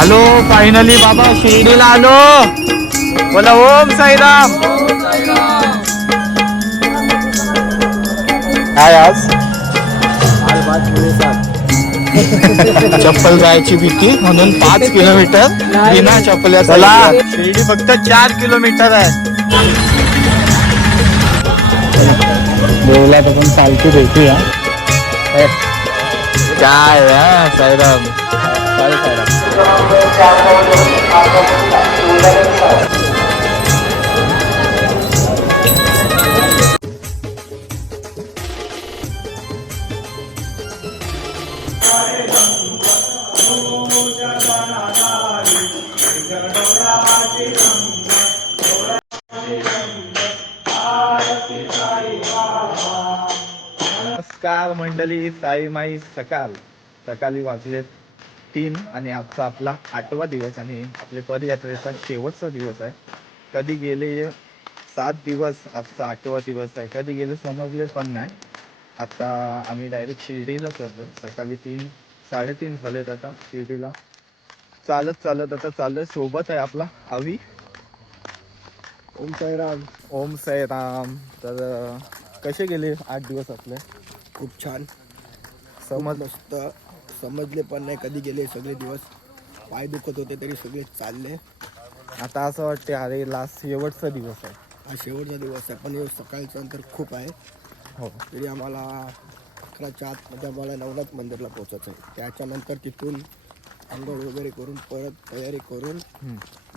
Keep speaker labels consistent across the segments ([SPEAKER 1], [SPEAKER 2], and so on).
[SPEAKER 1] आलो फायनली बाबा शिर्डीला आलो. बोला ओम साईराम. काय आज? चप्पल जायची भीती म्हणून पाच किलोमीटर बिना चप्पल चला शिर्डी फक्त चार किलोमीटर आहे. देवला तर पण चालती भेटूया. काय साईराम? नमस्कार मंडळी साई माई सकाळ सकाळी वाचलेत तीन आणि आजचा आपला आठवा दिवस आणि आपल्या पदयात्रेचा शेवटचा दिवस आहे. कधी गेले सात दिवस आजचा आठवा दिवस आहे. कधी गेले समजले पण नाही. आता आम्ही डायरेक्ट शिर्डीला करतो सकाळी तीन साडेतीन झालेत आता शिर्डीला. चालत चालत आता चालत सोबत आहे आपला आवी ओम साईराम ओम साईराम तर कसे गेले आठ दिवस आपले?
[SPEAKER 2] खूप छान.
[SPEAKER 1] समज
[SPEAKER 2] मस्त. समजले पण नाही कधी गेले सगळे दिवस. पाय दुखत होते तरी सगळे चालले.
[SPEAKER 1] आता असं वाटते अरे लास्ट शेवटचा दिवस आहे.
[SPEAKER 2] हा शेवटचा दिवस आहे पण हे सकाळचं अंतर खूप आहे.
[SPEAKER 1] हो.
[SPEAKER 2] तरी आम्हाला अकराच्या आत म्हणजे आम्हाला नवनाथ मंदिरला पोचायचं आहे त्याच्यानंतर तिथून आंघोळ वगैरे करून परत तयारी करून.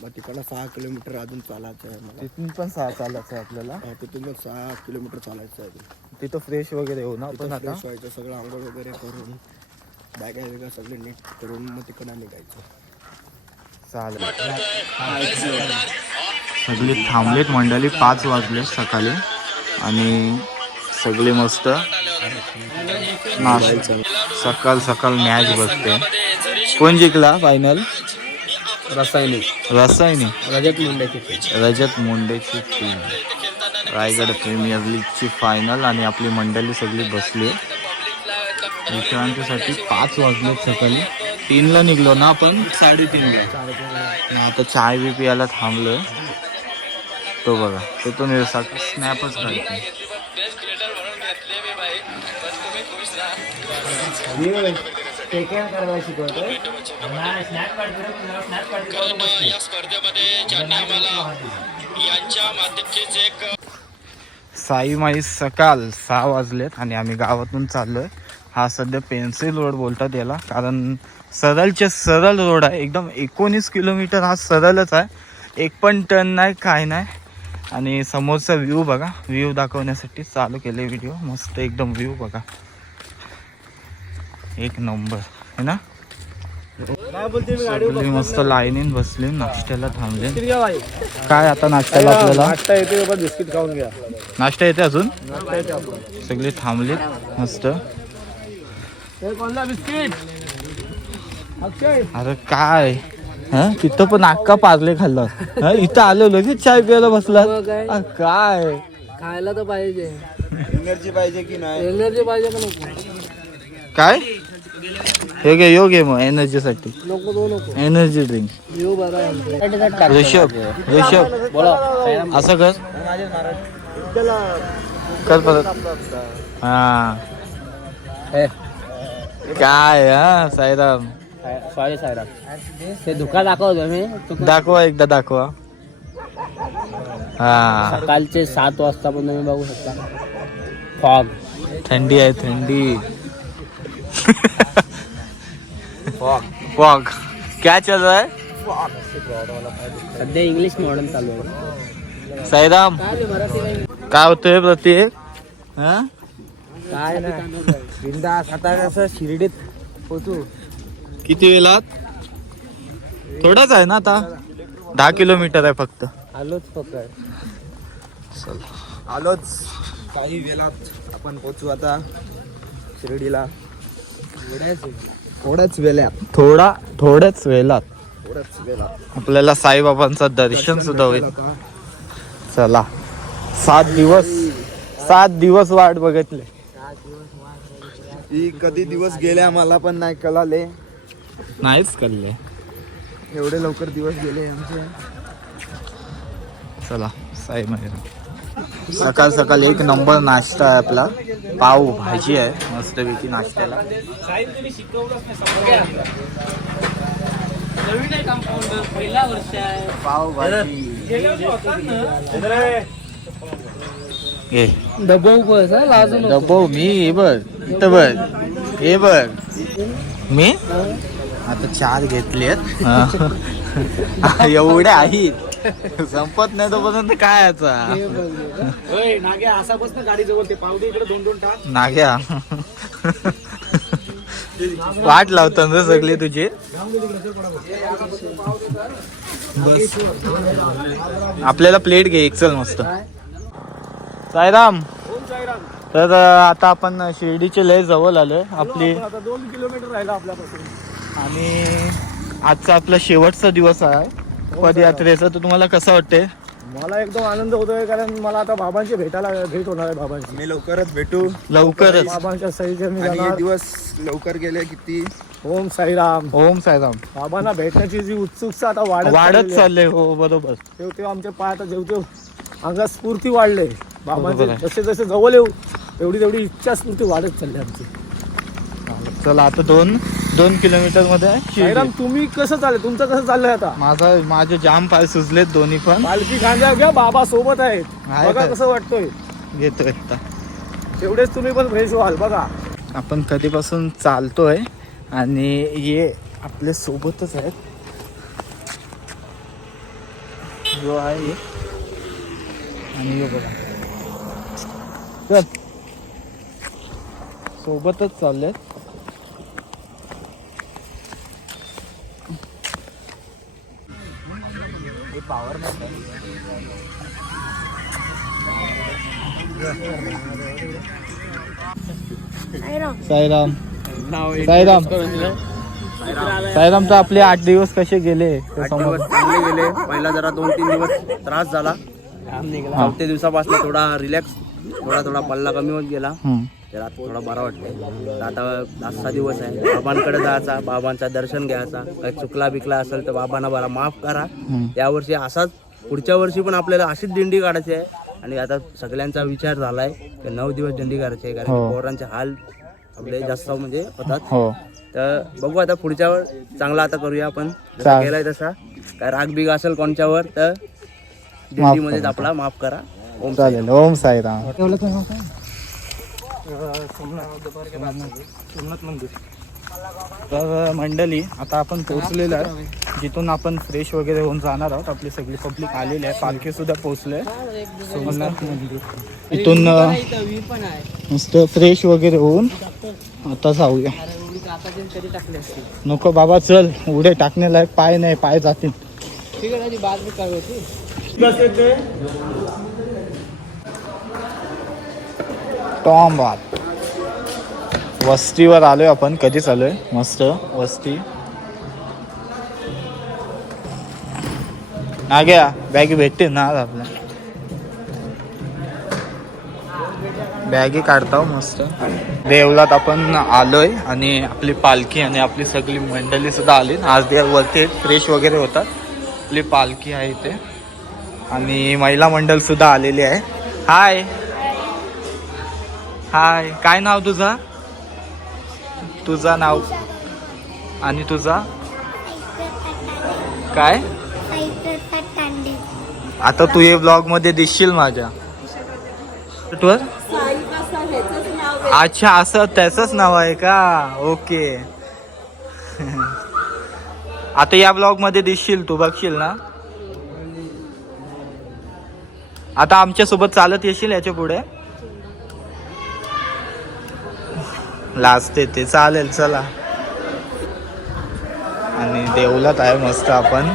[SPEAKER 2] मग तिकडनं सहा किलोमीटर अजून चालायचं आहे मला
[SPEAKER 1] तिथून पण सहा चालायचं आहे आपल्याला?
[SPEAKER 2] हा, तिथून मग सहा किलोमीटर चालायचं आहे
[SPEAKER 1] तिथं फ्रेश वगैरे आता?
[SPEAKER 2] fresh व्हायचं सगळं आंघोळ वगैरे करून. बॅगा वगैरे सगळे नीट करून मग तिकडं निघायचं
[SPEAKER 1] चालेल. सगळे थांबलेत मंडळी पाच वाजले सकाळी. आणि सगळे मस्त. सकाळ सकाळ मॅच बसते. कोण जिंकला फायनल
[SPEAKER 2] रासायनिक.
[SPEAKER 1] रसायनिक.
[SPEAKER 2] रजत मुंड्याची
[SPEAKER 1] रजत मुंडेची टीम रायगड प्रीमियर लीगची फायनल आणि आपली मंडळी सगळी बसली. विश्रांतीसाठी पाच वाजले सकाळी. तीनला निघलो ना आपण? साडेतीनला. आता चाय बी पियाला थांबलोय. तो बघा तो तो निर्साक स्नॅपच काढतो साई माई सकाळ सहा वाजलेत आणि आम्ही गावातून चाललोय. हा सध्या पेन्सिल रोड बोलतात याला. कारण सरळचे सरळ रोड आहे. एकदम एकोणीस किलोमीटर हा सरळच आहे. एक पण टर्न नाही काय नाही. आणि समोरचा व्ह्यू बघा. व्ह्यू दाखवण्यासाठी चालू केले व्हिडिओ मस्त एकदम व्ह्यू बघा. एक नंबर है ना? सगळी मस्त लाईनीन बसली. नाश्त्याला थांबले. काय आता नाश्त्याला आपल्याला?
[SPEAKER 2] नाश्ता येते बाबा बिस्किट खाऊन घ्या.
[SPEAKER 1] नाश्ता येते अजून? सगळे थांबले मस्त.
[SPEAKER 2] बिस्किट?
[SPEAKER 1] अरे काय? हा? तिथं पण अक्का पार्ले खाल्लं. हा? इथं आलो लगेच चाय प्यायला बसला
[SPEAKER 3] काय? खायला तर पाहिजे.
[SPEAKER 2] एनर्जी पाहिजे की नाही?
[SPEAKER 3] एनर्जी पाहिजे का नको?
[SPEAKER 1] काय? हे घे यो घे मग
[SPEAKER 3] नको तो नको.
[SPEAKER 1] एनर्जी ड्रिंक
[SPEAKER 3] व्ह्यू बरा आहे आमचा.
[SPEAKER 1] ऋषभ ऋषभ. असं कर. कर परत. हा. काय हा साईराम.
[SPEAKER 3] सॉरी सायरा ते धुका दाखवतो मी तू
[SPEAKER 1] दाखवा एकदा दाखवा. हा.
[SPEAKER 3] सकाळचे सात वाजता पण तुम्ही बघू शकता. फॉग
[SPEAKER 1] थंडी आहे थंडी. फॉग क्या चल रहा है?
[SPEAKER 3] सध्या इंग्लिश मॉडर्न चालू आहे.
[SPEAKER 1] साईराम. काय होतंय प्रत्येक हा?
[SPEAKER 3] काय नाही. बिंदास आता कसं शिर्डीत पोचू
[SPEAKER 1] किती वेळात? थोडाच आहे ना आता. दहा किलोमीटर आहे फक्त.
[SPEAKER 3] आलोच पकड
[SPEAKER 2] आलोच. काही वेळात आपण पोचू आता शिर्डीला. थोड्याच वेळात.
[SPEAKER 1] थोडा थोड्याच वेळात.
[SPEAKER 2] थोड्याच वेळात.
[SPEAKER 1] आपल्याला साईबाबांचं दर्शन सुद्धा होईल. चला. सात दिवस. सात दिवस वाट बघितले.
[SPEAKER 2] ही कधी दिवस गेले आम्हाला पण नाही कळाले.
[SPEAKER 1] नाहीच कळले.
[SPEAKER 2] एवढे लवकर दिवस गेले आमचे.
[SPEAKER 1] चला साई मध्ये सकाळ सकाळ एक नंबर नाश्ता आहे आपला. पाव भाजी आहे मस्तपैकी नाश्त्याला. पाव भाजी. ए. डबो मी हे बघ इथं बघ हे बघ मी आता चार घेतलेत एवढ्या आहेत. संपत नाही तोपर्यंत काय याचा?
[SPEAKER 3] असा बस ना गाडी जवळ ते पावडे इकडे दोन दोन टाक.
[SPEAKER 1] नाग्या. वाट लावतात ना सगळे तुझे. बस. आपल्याला प्लेट घे एक चल मस्त. साईराम. तर आता आपण शिर्डीचे लय जवळ आलोय. आपली
[SPEAKER 3] आता दोन किलोमीटर राहिला आपल्यापासून.
[SPEAKER 1] आणि आजचा आपला शेवटचा दिवस आहे. पदयात्रेचा. तर तुम्हाला कसं वाटते
[SPEAKER 3] मला एकदम आनंद होतोय कारण मला आता बाबांची भेटायला भेट होणार आहे बाबांची.
[SPEAKER 2] मी लवकरच भेटू.
[SPEAKER 1] लवकरच.
[SPEAKER 3] बाबांच्या सहीचे मी
[SPEAKER 2] हे
[SPEAKER 3] जाणार.
[SPEAKER 2] दिवस लवकर गेले किती?
[SPEAKER 3] ओम साईराम.
[SPEAKER 1] ओम साईराम.
[SPEAKER 3] बाबांना भेटण्याची जी उत्सुकता आता वाढत
[SPEAKER 1] वाढत
[SPEAKER 3] चाललेली आहे.
[SPEAKER 1] चालले हो बरोबर.
[SPEAKER 3] तेव्हा तेव्हा आमचे पाय आता जेव तेव्हा अंगात स्फूर्ती वाढले बाबांचे
[SPEAKER 1] बरोबर आहे.
[SPEAKER 3] जसे जसे जवळ येऊ तेवढी तेवढी इच्छा स्फूर्ती वाढत चालली आमची.
[SPEAKER 1] चला आता दोन दोन किलोमीटरमध्ये आहे. शिर्डी.
[SPEAKER 3] साईराम तुम्ही कसं चाललंय तुमचं कसं चाललंय आता?
[SPEAKER 1] माझा माझे जाम पाय सुजलेत दोन्ही पण.
[SPEAKER 3] पालखी खांद्या घ्या बाबा सोबत आहेत.
[SPEAKER 1] आहे
[SPEAKER 3] बघा
[SPEAKER 1] तर.
[SPEAKER 3] कसं वाटतोय.
[SPEAKER 1] घेतोय आता.
[SPEAKER 3] तेवढेच तुम्ही पण फ्रेश व्हाल बघा.
[SPEAKER 1] आपण कधीपासून चालतोय आणि ये आपल्या सोबतच आहेत. जो आहे. आणि यो बघा. चल सोबतच चाललेत. पॉवर साईराम. साईराम. साईराम तर आपले आठ दिवस कसे गेले?
[SPEAKER 4] चांगले गेले. पहिला जरा दोन तीन दिवस त्रास झाला. चौथ्या दिवसापासून थोडा रिलॅक्स थोडा थोडा पल्ला कमी होत गेला. तर आता थोडा बरा वाटतंय. तर आता सहा दिवस आहे. बाबांकडे जायचा बाबांचा दर्शन घ्यायचा. काही चुकला बिकला असेल तर बाबांना बरा माफ करा. यावर्षी असाच पुढच्या वर्षी पण आपल्याला अशीच दिंडी काढायची आहे. आणि आता सगळ्यांचा विचार झालाय की नऊ दिवस दिंडी काढायची आहे. कारण
[SPEAKER 1] हो.
[SPEAKER 4] पोरांचे हाल आपले जास्त म्हणजे होतात.
[SPEAKER 1] हो.
[SPEAKER 4] तर बघू आता पुढच्या वर चांगला आता करूया आपण. केलाय तसा. काय राग बिग असेल कोणच्यावर तर दिंडीमध्येच आपला माफ करा.
[SPEAKER 1] चालेल ओम साईराम.
[SPEAKER 3] सोमनाथ मंदिर.
[SPEAKER 1] तर मंडळी आता आपण पोहोचलेलो आहे. जिथून आपण फ्रेश वगैरे होऊन जाणार आहोत. आपली सगळी पब्लिक आलेली आहे. पालखी सुद्धा पोहोचले सोमनाथ मंदिर. इथून अं, मस्त फ्रेश वगैरे होऊन आता जाऊया. नको बाबा चल. उडे टाकण्याला आहे, पाय नाही पाय जातील. टॉम बात वस्तीवर आलोय आपण कधीच आलोय? मस्त वस्ती. ना घ्या बॅगी भेटते ना आज आपल्या. बॅगी काढताव मस्त. देवलात आपण आलोय आणि आपली पालखी आणि आपली सगळी मंडळी सुद्धा आली. आज देववरती फ्रेश वगैरे होतात. आपली पालखी आहे इथे. आणि महिला मंडळ सुद्धा आलेली आहे. हाय! हाय काय नाव तुझा? तुझा नाव? आणि तुझा? काय? आता तू हे ब्लॉगमध्ये दिसशील माझ्या. अच्छा असं त्याचंच नाव आहे का? ओके. आता या ब्लॉगमध्ये दिसशील तू बघशील ना? आता आमच्यासोबत चालत येशील याच्यापुढे? लास्ट येते चालेल चला. आणि देवलात आहे मस्त आपण.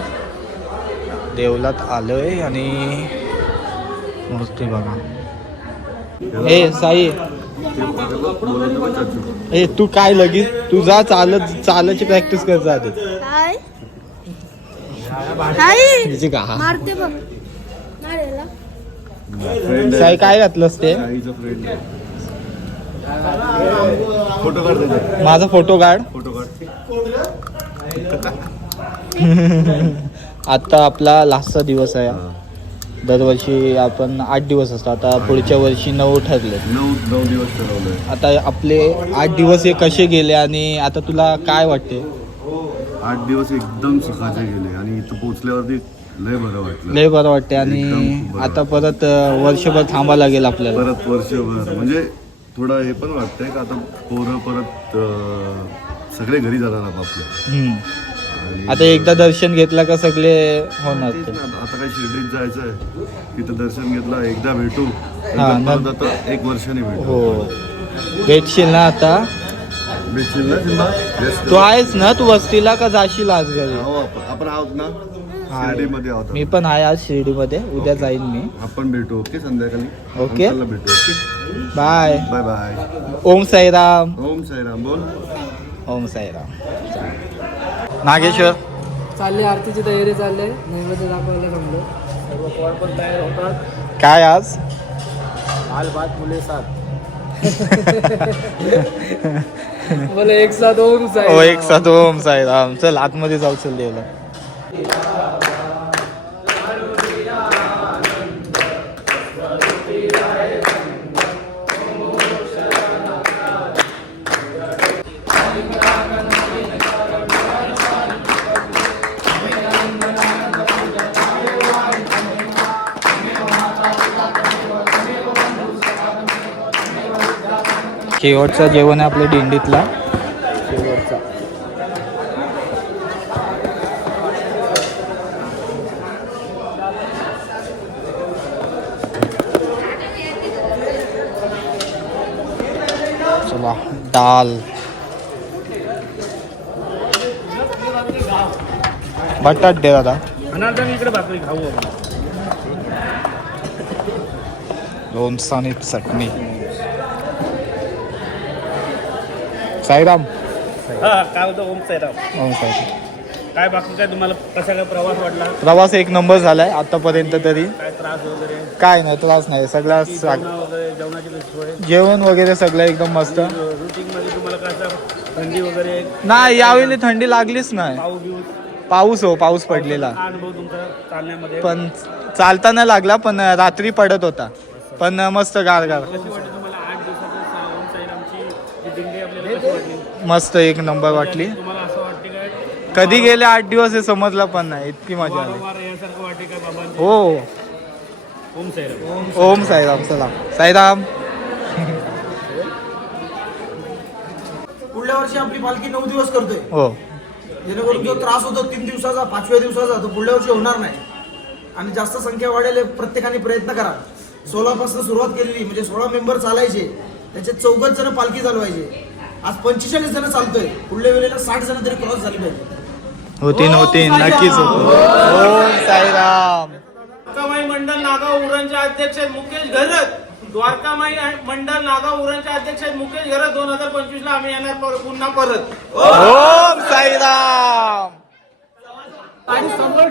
[SPEAKER 1] देवलात आलोय आणि मस्त आहे बघा. ए साई. ए तू काय लगेच तू जा चालत चालायची प्रॅक्टिस कर जा आधी.
[SPEAKER 5] हाय. हाय.
[SPEAKER 1] हिची का?
[SPEAKER 5] मारते बघ. मारेला.
[SPEAKER 1] साई काय घातलंस ते? माझा फोटो काढ. आता आपला लास्टचा दिवस आहे. दरवर्षी आपण आठ दिवस असतो. आता पुढच्या वर्षी नऊ ठरले.
[SPEAKER 6] नऊ नऊ दिवस ठरवलंय
[SPEAKER 1] आता आपले आठ दिवस हे कसे गेले आणि आता तुला काय वाटते?
[SPEAKER 6] आठ दिवस एकदम सुखाचे गेले आणि इथं पोहोचल्यावरती लय बरं वाटलं.
[SPEAKER 1] लय बरं वाटते आणि. आता परत वर्षभर थांबा लागेल आपल्याला.
[SPEAKER 6] परत वर्षभर. म्हणजे थोडं हे पण वाटतंय का आता पोरं परत अं, सगळे घरी जाणार आपापले
[SPEAKER 1] हम्म. आता एकदा दर्शन घेतलं का सगळे होणार
[SPEAKER 6] तेच
[SPEAKER 1] ते.
[SPEAKER 6] ना, आता काही शिर्डीत जायचं आहे तिथं दर्शन घेतलं एकदा भेटू.
[SPEAKER 1] हा,
[SPEAKER 6] एकदा
[SPEAKER 1] न-
[SPEAKER 6] परत आता एक वर्षाने भेटू.
[SPEAKER 1] हो. भेटशील ना आता?
[SPEAKER 6] भेटशील ना Yes,
[SPEAKER 1] तू आहेस ना? तू वस्तीला का जाशील आज घरी?
[SPEAKER 6] आहो आपण आपण आहोत ना?
[SPEAKER 1] हा.
[SPEAKER 6] शिर्डीमध्ये आहोत
[SPEAKER 1] मी पण आहे आज शिर्डीमध्ये. उद्या जाईन मी.
[SPEAKER 6] आपण भेटू ओके संध्याकाळी.
[SPEAKER 1] ओके.
[SPEAKER 6] अंकलला भेटू okay?
[SPEAKER 1] Bye
[SPEAKER 6] bye bye
[SPEAKER 1] Om Sairam
[SPEAKER 6] Om Sairam बोल.
[SPEAKER 1] ओम साईराम नागेश्वर.
[SPEAKER 7] चालली आरतीची तयारी चालली. आहे नैवेद्य दाखवायला जमलो सर्व पोळ पण तयार होतात.
[SPEAKER 1] काय आज?
[SPEAKER 3] लाल भात मुले सात
[SPEAKER 7] मला एक साथ होऊन
[SPEAKER 1] ओ एक साथ ओम साईराम. चल आतमध्ये जाऊ चल देवला. शेवटचं जेवण आहे आपल्या दिंडीतला. शेवटचा चला दाल. बटाट दे दादा.
[SPEAKER 3] इकडे
[SPEAKER 1] आणि चटणी. साईराम.
[SPEAKER 3] हा काय होतं? ओम साईराम.
[SPEAKER 1] ओम साईराम.
[SPEAKER 3] काय बाकी काय तुम्हाला कसा काय प्रवास वाटला?
[SPEAKER 1] प्रवास एक नंबर झालाय आतापर्यंत तरी.
[SPEAKER 3] काय त्रास वगैरे?
[SPEAKER 1] काय नाही त्रास नाही. सगळा
[SPEAKER 3] जेवणा वगैरे जेवणाची कशी सोय?
[SPEAKER 1] जेवण वगैरे सगळं एकदम मस्त.
[SPEAKER 3] रुटीन मध्ये तुम्हाला कसं थंडी वगैरे?
[SPEAKER 1] नाही यावेळी थंडी लागलीच नाही.
[SPEAKER 3] पाऊस
[SPEAKER 1] हो पाऊस पडलेला.
[SPEAKER 3] अनुभव तुमचा चालण्यामध्ये?
[SPEAKER 1] पण चालताना लागला पण रात्री पडत होता. पण मस्त गारगार.
[SPEAKER 3] कशी
[SPEAKER 1] मस्त एक नंबर वाटली.
[SPEAKER 3] तुम्हाला असं वाटते काय?
[SPEAKER 1] कधी गेले आठ दिवस हे समजलं पण नाही इतकी मजा आली.
[SPEAKER 3] वारंवार यासारखं वाटते काय बाबांची?
[SPEAKER 1] हो.
[SPEAKER 3] ओम साईराम.
[SPEAKER 1] ओम साईराम सलाम. साईराम.
[SPEAKER 8] पुढल्या वर्षी आपली पालखी नऊ दिवस करतोय.
[SPEAKER 1] हो.
[SPEAKER 8] जेणेकरून जो त्रास होतो तीन दिवसाचा पाचव्या दिवसाचा तो पुढल्या वर्षी होणार नाही. आणि जास्त संख्या वाढेल हे प्रत्येकाने प्रयत्न करा. सोळापासून सुरुवात केलेली म्हणजे सोळा मेंबर चालायचे त्याचे चौघच जण पालखी चालवायचे. आज पंचेचाळीस जण चालतोय. पुढल्या वेळेला साठ जण तरी क्रॉस झाली पाहिजे.
[SPEAKER 1] होतीन होतीन नक्कीच होतो. ओम साईराम.
[SPEAKER 9] द्वारकामाई मंडळ नागाव उरणचे अध्यक्ष आहेत मुकेश घरत. द्वारकामाई मंडळ नागाव उरणचे अध्यक्ष आहेत मुकेश घरत. दोन हजार पंचवीस ला आम्ही येणार पर- पुन्हा परत.
[SPEAKER 1] ओम साईराम.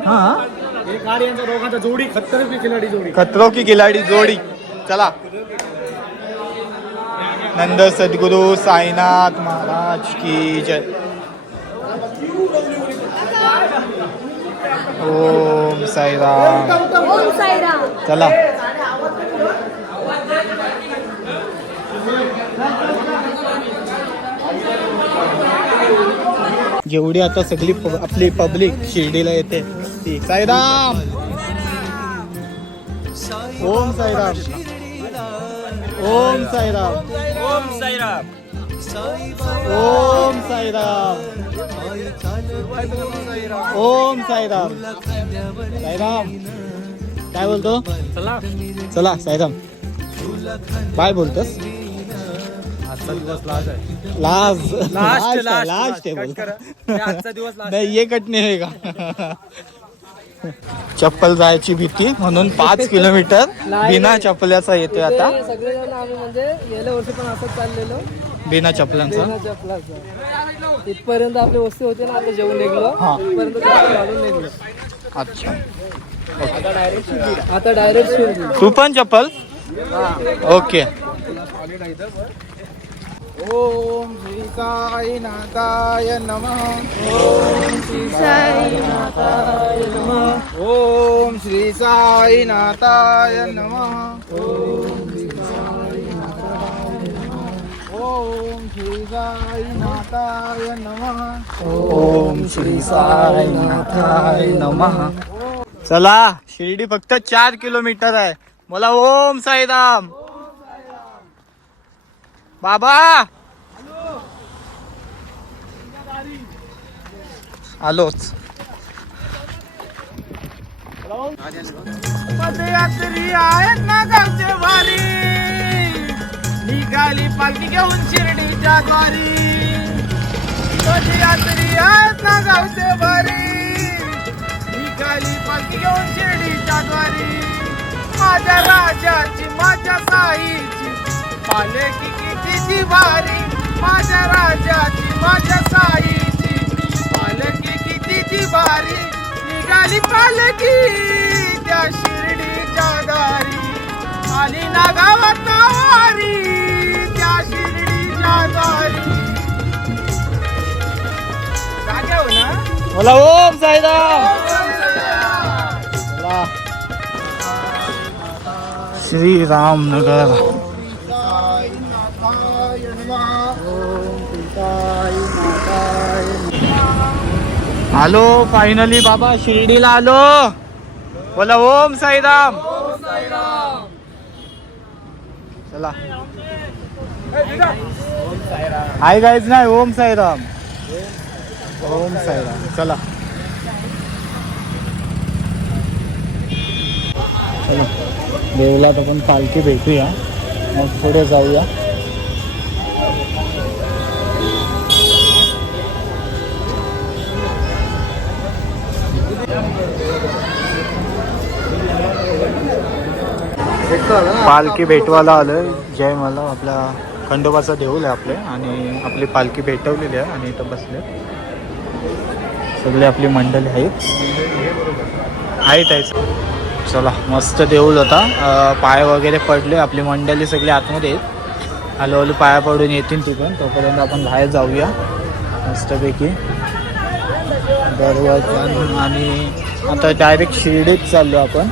[SPEAKER 1] हा?
[SPEAKER 3] एक गाडी यांचा दोघांचा जोडी खतरनाक खिलाडी जोडी.
[SPEAKER 1] खतरो की खिलाडी जोडी. चला. नंद सद्गुरु साईनाथ महाराज की जय। ओम साईराम।
[SPEAKER 5] ओम साईराम।
[SPEAKER 1] चला। जेवढी आता सगळी आपली पब्लिक शिर्डीला येते ती साईराम। ओम साईराम. ओम साईराम.
[SPEAKER 3] ओम साईराम.
[SPEAKER 1] ओम साईराम. ओम साईराम. साईराम. काय बोलतो?
[SPEAKER 3] चला.
[SPEAKER 1] चला साईराम. काय बोलतोस.
[SPEAKER 3] लास्ट
[SPEAKER 1] लास्ट
[SPEAKER 3] लास्ट
[SPEAKER 1] आहे बोल नाही ये कट नाही आहे का? चप्पल जायची भीती म्हणून पाच किलोमीटर बिना चप्पल्याचा येतोय आता.
[SPEAKER 7] सगळेजण आम्ही म्हणजे गेल्या वर्षी पण असंच चाललेलो.
[SPEAKER 1] बिना
[SPEAKER 7] चपलाचं. इथपर्यंत आपली वस्ती होती ना आता जेवून निघलो.
[SPEAKER 1] हा.
[SPEAKER 7] इथपर्यंत चप्पल घालून निघलो.
[SPEAKER 1] अच्छा.
[SPEAKER 7] आता डायरेक्ट शिर्डी
[SPEAKER 1] तू पण चप्पल? ओके.
[SPEAKER 2] ओम श्री साईनाथाय नमः।
[SPEAKER 5] ओम
[SPEAKER 1] श्री साईनाथाय नमः। ओम श्री साईनाथाय नमः। ओम श्री नमः ओम श्री साई नाथाय नमः। चला शिर्डी फक्त चार किलोमीटर आहे. मला ओम साईराम. बाबा! आलोच. पदयात्री आहेत ना गावचे वारी निघाली पालखी घेऊन शिर्डीच्या द्वारी. पदयात्री आहेत ना गावचे वारी निघाली पालखी घेऊन शिर्डीच्या द्वारी. माझ्या राजाची माझ्या साईची पालखी किती वारी माझ्या राजाची माझ्या साईची. पालखी किती भारी निघाली पालखी त्या शिर्डीच्या दारी आली ना गावात वारी त्या शिर्डीच्या दारी जाग्यावर ना? बोला ओम साईराम. श्री आलो फायनली बाबा शिर्डीला आलो. बोला ओम साईराम. चला. आई गायच नाही ओम साईराम. ओम साईराम. चला. देवला तर आपण पालखी भेटूया. मग पुढे जाऊया. पालखी भेटवायला आलं जय मला. आपला खंडोबाचा देऊळ आहे आपले. आणि आपली पालखी भेटवलेली आहे. आणि इथं बसले. सगळे आपली मंडळी आहेत. आहेत आहेत. चला मस्त देऊळ होता. पाय वगैरे पडले. आपली मंडळी सगळी आतमध्ये आहेत. हळूहळू पाया पडून येतील तिथून तोपर्यंत आपण बाहेर जाऊया. मस्तपैकी. दरवाजा आणि आता डायरेक्ट शिर्डीत चाललो आपण.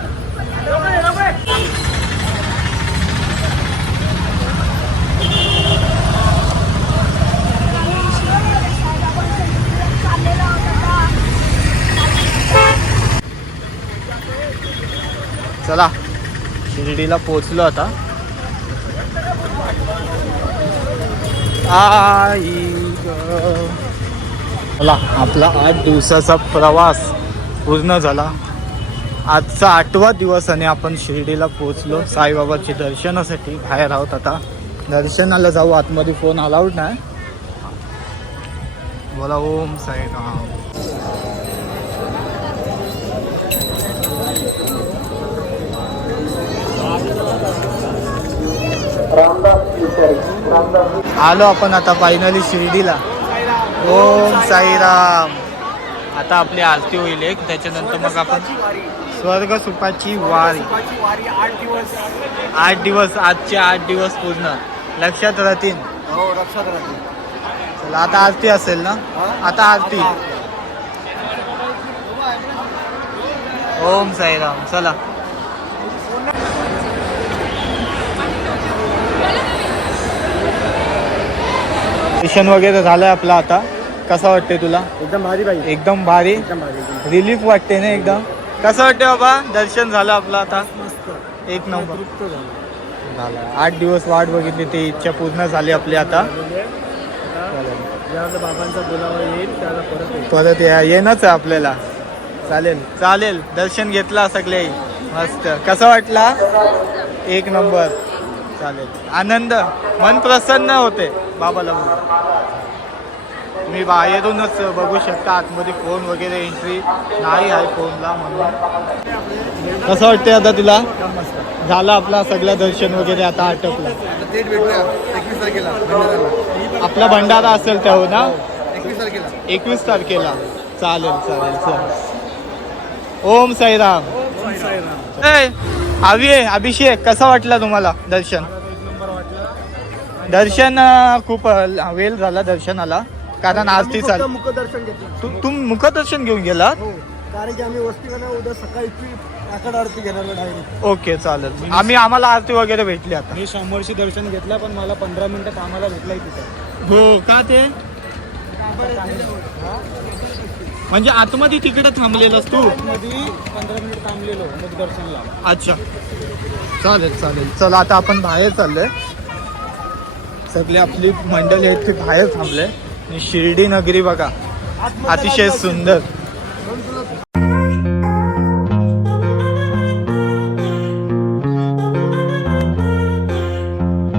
[SPEAKER 1] चला शिर्डीला पोचलो आता. चला आपला आठ दिवसाचा प्रवास पूर्ण झाला. आजचा आठवा दिवस आणि आपण शिर्डीला पोचलो साईबाबाच्या दर्शनासाठी बाहेर आहोत आता. दर्शनाला जाऊ आतमध्ये फोन अलाउड नाही. बोला ओम साईराम. आलो आपण आता फायनली शिर्डीला. ओम साईराम. आता आपली आरती होईल एक त्याच्यानंतर मग आपण स्वर्ग सुखाची वारी.
[SPEAKER 2] वारी आठ दिवस
[SPEAKER 1] आठ दिवस आजचे आठ दिवस पूर्ण. लक्षात राहतील.
[SPEAKER 2] हो
[SPEAKER 1] चला आता आरती असेल ना? आता आरती. ओम साईराम. चला. दर्शन वगैरे झालंय आपलं आता. कसं वाटते तुला?
[SPEAKER 2] एकदम भारी पाहिजे
[SPEAKER 1] एकदम भारी?
[SPEAKER 2] एकदम भारी
[SPEAKER 1] रिलीफ वाटते ना एकदम? कसं वाटते बाबा? दर्शन झालं आपलं आता? एक नंबर. झालं. आठ दिवस वाट बघितली ती इच्छा पूर्ण झाली आपली आता.
[SPEAKER 2] ज्यावेळेला बाबांचा बोलावा येईल त्याला परत येईल.
[SPEAKER 1] परत या येणंच आहे आपल्याला. चालेल. चालेल. दर्शन घेतला सगळे. मस्त. कसं वाटला? एक नंबर. चालेल. आनंद मन प्रसन्न होते बाबाला बघून. तुम्ही बाहेरूनच बघू शकता आतमध्ये फोन वगैरे एंट्री नाही आहे फोनला म्हणून. कसं वाटते आता तुला? झालं आपला सगळं दर्शन वगैरे आता आटपलं. आपला भंडारा असेल तेव्हा ना?
[SPEAKER 2] एकवीस तारखेला.
[SPEAKER 1] एकवीस तारखेला. चालेल चालेल चालेल ओम साईराम. ए, अभि अभिषेक कसा वाटला तुम्हाला दर्शन? दर्शन खूप वेळ झाला दर्शनाला. कारण आरती
[SPEAKER 2] फक्त
[SPEAKER 1] चाल
[SPEAKER 2] मुखदर्शन घेतलं
[SPEAKER 1] तू तुम मुखदर्शन घेऊन गेला
[SPEAKER 2] हो कारण की आम्ही वस्तीला उद्या सकाळी ट्रिप
[SPEAKER 3] आकड आरती घेणार डायरेक्ट
[SPEAKER 1] ओके चालेल. आम्ही आम्हाला आरती वगैरे भेटली आता.
[SPEAKER 3] मी समोरशी दर्शन घेतलं पण मला पंधरा मिनिटात आम्हाला भेटलाय तिथं.
[SPEAKER 1] हो का ते? म्हणजे आतमध्ये तिकडे थांबलेलंस तू?
[SPEAKER 3] मध्ये पंधरा मिनिट थांबलेलो मग दर्शनला
[SPEAKER 1] अच्छा. चालेल चालेल. चला आता आपण बाहेर चाललोय. सगळी आपली मंडळी आहेत ते बाहेर थांबले. आणि शिर्डी नगरी बघा. अतिशय सुंदर.